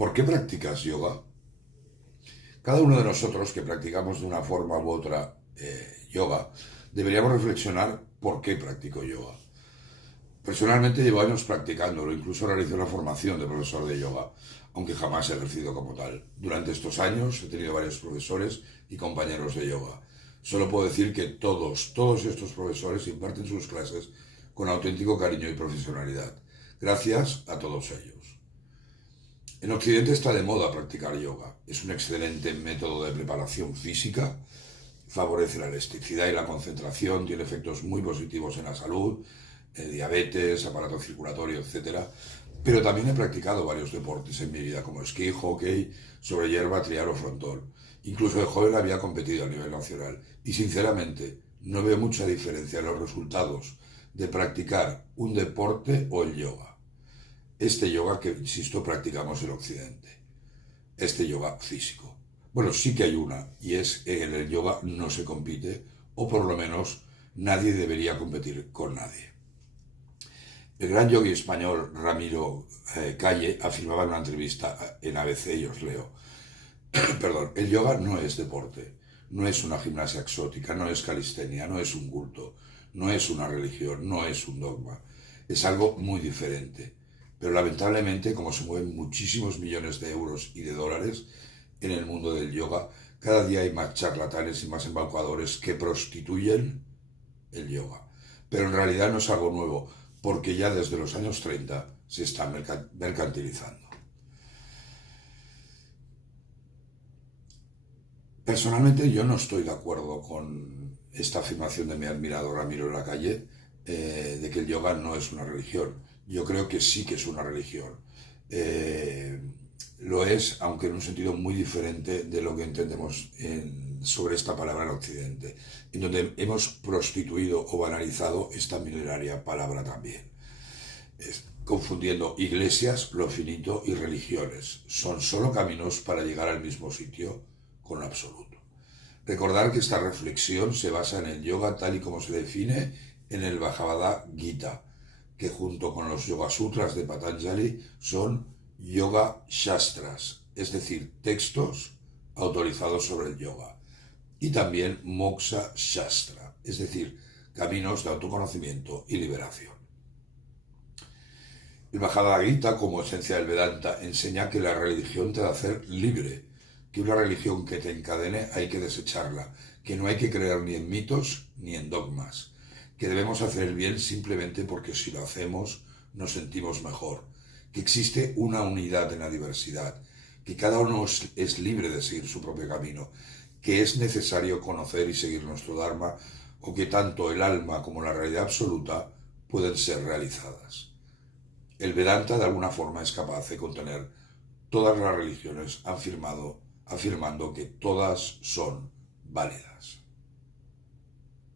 ¿Por qué practicas yoga? Cada uno de nosotros que practicamos de una forma u otra yoga, deberíamos reflexionar por qué practico yoga. Personalmente llevo años practicándolo, incluso realicé una formación de profesor de yoga, aunque jamás he ejercido como tal. Durante estos años he tenido varios profesores y compañeros de yoga. Solo puedo decir que todos estos profesores imparten sus clases con auténtico cariño y profesionalidad. Gracias a todos ellos. En Occidente está de moda practicar yoga. Es un excelente método de preparación física, favorece la elasticidad y la concentración, tiene efectos muy positivos en la salud, diabetes, aparato circulatorio, etcétera. Pero también he practicado varios deportes en mi vida, como esquí, hockey, sobre hierba, trial o frontón. Incluso de joven había competido a nivel nacional. Y sinceramente, no veo mucha diferencia en los resultados de practicar un deporte o el yoga. Este yoga que, insisto, practicamos en Occidente. Este yoga físico. Bueno, sí que hay una, y es que en el yoga no se compite, o por lo menos nadie debería competir con nadie. El gran yogui español Ramiro Calle afirmaba en una entrevista en ABC, y os leo, perdón, el yoga no es deporte, no es una gimnasia exótica, no es calistenia, no es un culto, no es una religión, no es un dogma, es algo muy diferente. Pero lamentablemente, como se mueven muchísimos millones de euros y de dólares en el mundo del yoga, cada día hay más charlatanes y más embaucadores que prostituyen el yoga. Pero en realidad no es algo nuevo, porque ya desde los años 30 se está mercantilizando. Personalmente yo no estoy de acuerdo con esta afirmación de mi admirado Ramiro Lacalle, de que el yoga no es una religión. Yo creo que sí que es una religión. Eh, lo es, aunque en un sentido muy diferente de lo que entendemos sobre esta palabra en Occidente, en donde hemos prostituido o banalizado esta milenaria palabra también. Confundiendo iglesias, lo finito y religiones. Son solo caminos para llegar al mismo sitio con lo absoluto. Recordar que esta reflexión se basa en el yoga tal y como se define en el Bhagavad Gita, que junto con los Yoga Sutras de Patanjali son Yoga Shastras, es decir, textos autorizados sobre el yoga. Y también Moksha Shastra, es decir, caminos de autoconocimiento y liberación. El Bhagavad Gita, como esencia del Vedanta, enseña que la religión te va a hacer libre, que una religión que te encadene hay que desecharla, que no hay que creer ni en mitos ni en dogmas, que debemos hacer el bien simplemente porque si lo hacemos nos sentimos mejor, que existe una unidad en la diversidad, que cada uno es libre de seguir su propio camino, que es necesario conocer y seguir nuestro Dharma, o que tanto el alma como la realidad absoluta pueden ser realizadas. El Vedanta de alguna forma es capaz de contener todas las religiones afirmando que todas son válidas.